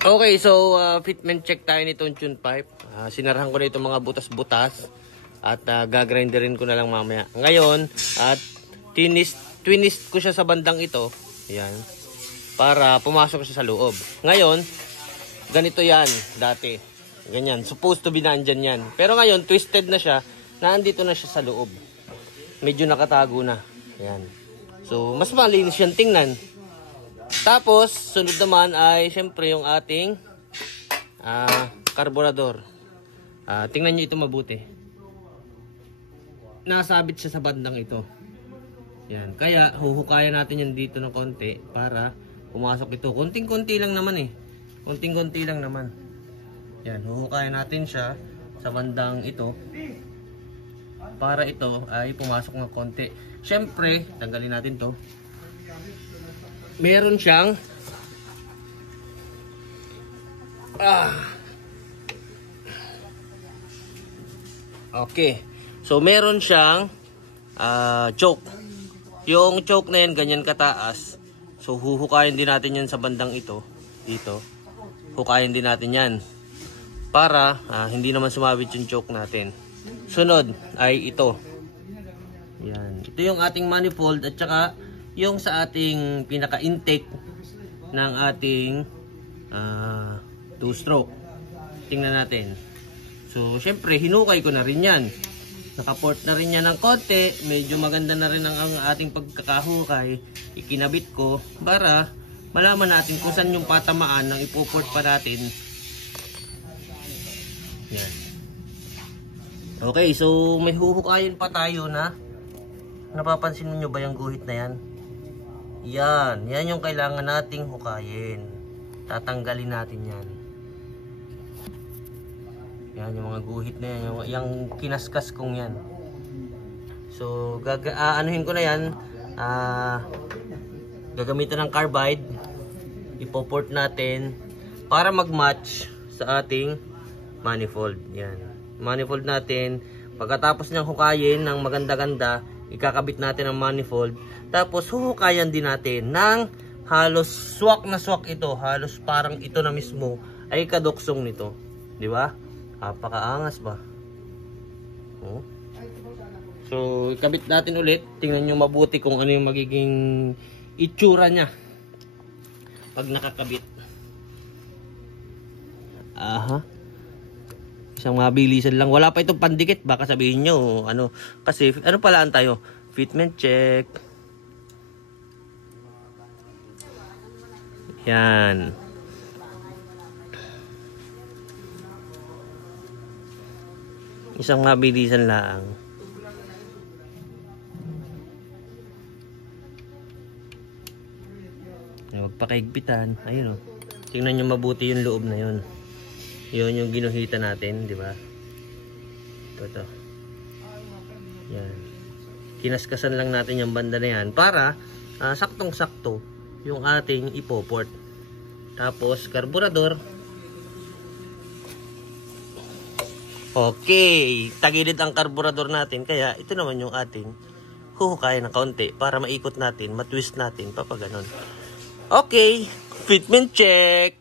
Okay, so fitment check tayo nitong tune pipe. Sinarahan ko na itong mga butas-butas at gagrinderin ko na lang mamaya. Ngayon, at twinist ko siya sa bandang ito. Yan. Para pumasok siya sa loob. Ngayon, ganito yan dati. Ganyan. Supposed to be nandyan yan. Pero ngayon, twisted na siya. Naandito na siya sa loob. Medyo nakatago na. Yan. So, mas malinis siyang tingnan. Tapos, sunod naman ay syempre yung ating karburador. Tingnan nyo ito mabuti. Nasabit siya sa bandang ito. Yan. Kaya, huhukayan natin yan dito ng konti para pumasok ito. Konting-konti lang naman eh. Konting-konti lang naman. Yan. Huhukayan natin siya sa bandang ito. Para ito ay pumasok ng konti. Syempre, tanggalin natin to. Meron siyang okay. So meron siyang choke. Yung choke na yan ganyan kataas. So huhukayin din natin yan sa bandang ito. Dito. Hukayin din natin yan. Para hindi naman sumabit yung choke natin. Sunod ay ito. Yan. Ito yung ating manifold at saka yung sa ating pinaka-intake ng ating 2-stroke. Tingnan natin. So, syempre, hinukay ko na rin yan. Nakaport na rin yan ng konti. Medyo maganda na rin ang ating pagkakahukay. Ikinabit ko para malaman natin kung saan yung patamaan ng ipoport pa natin. Yan. Okay, so may huhukayin pa tayo na napapansin niyo ba yung guhit na yan? Yan yung kailangan nating hukayin. Tatanggalin natin yan. Yan yung mga guhit na yan, yung kinaskas kong yan. So, anuhin ko na yan. Gagamitan ng carbide. Ipoport natin para mag-match sa ating manifold. Yan. Manifold natin. Pagkatapos niyang hukayin ng maganda-ganda, ikakabit natin ang manifold. Tapos huhukayan din natin ng halos swak na swak ito. Halos parang ito na mismo ay kaduksong nito. Di ba? Napakaangas ba? Oh. So, ikabit natin ulit. Tingnan nyo mabuti kung ano yung magiging itsura niya pag nakakabit. Aha. Isang mabilisan lang. Wala pa itong pandikit. Baka sabihin nyo, ano. Kasi, ano palaan tayo? Fitment check. Yan. Isang mabilisan lang. Huwag pa kaigpitan. Ayun o. Tingnan nyo mabuti yung loob na yun. Yun yung ginuhita natin, di ba? Ito. Yan. Kinaskasan lang natin yung banda na yan para saktong-sakto yung ating ipoport. Tapos, karburador. Okay. Tagilid ang karburador natin. Kaya, ito naman yung ating huhukayin ng kaunti para maikot natin, matwist natin, papaganon. Okay. Fitment check.